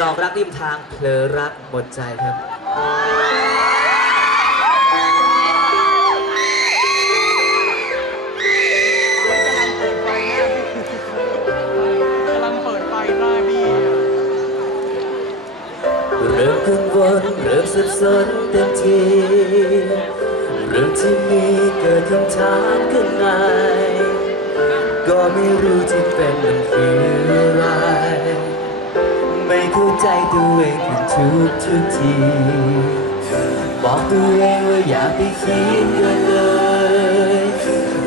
ดอกรักริมทางเพลอรักหมดใจครับกำลังเปิดไฟหน้าพี่เริ่มกังวลเริ่มสับสนเต็มทีเรื่องที่มีเกิดคำถามขึ้นในก็ไม่รู้ที่เป็น เข้าใจตัวเองขึ้นทุกทุกทีบอกตัวเองว่าอย่าไปคิดเกินเลย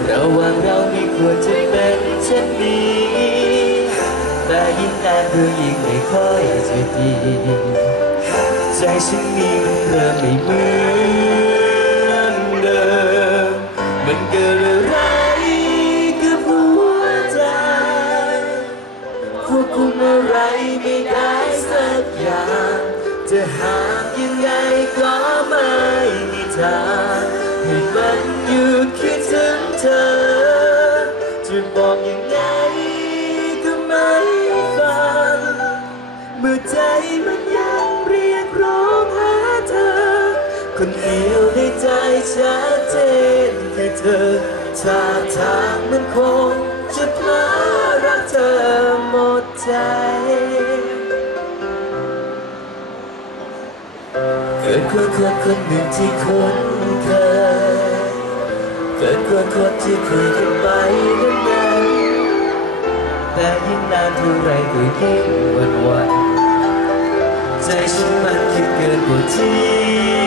ระหว่างเราไม่ควรจะเป็นเช่นนี้แต่ยิ่งนานก็ยิ่งไม่ค่อยจะดีใจฉันนี้มันเริ่มไม่เหมือนเดิมมันเกิด จะหากยังไงก็ไม่มีทางให้มันหยุดคิดถึงเธอ จะบอกยังไงก็ไม่ฟังเมื่อใจมันยังเรียกร้องหาเธอ คนเดียวในใจชัดเจนคือเธอท่าทางมันคงจะพลารักเธอหมดใจ คนคนคนหนึ่งที่คุ้นเคยเกิดคนคนที่คุยกันไปนานแต่ยิ่งนานเท่าไรก็ยิ่งหวันวันใจฉันมันคิดเกินกว่าที่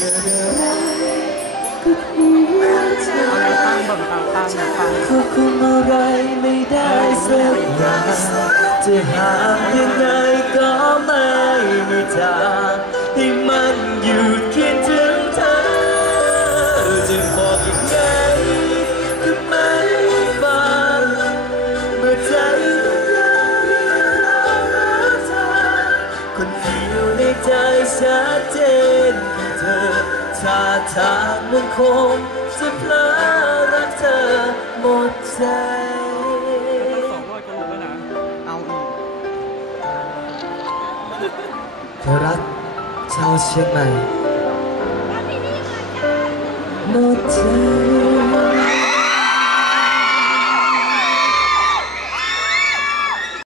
ตั้งบิ่งตั้งตั้งตั้งควบคุมอะไรไม่ได้สักอย่างจะห้ามยังไงก็ไม่มีทางให้มันหยุดคิดถึงเธอจะบอกยังไงก็ไม่ฟังเมื่อใจมันยังเรียกร้องหาเธอคนเดียวในใจชัดเจน ท่าทางมันคงจะเพลอรักเธอหมดใจสองร้อยกว่าโลแล้วนะ เอาอีกเธอรักชาวเชียงใหม่หมดใจ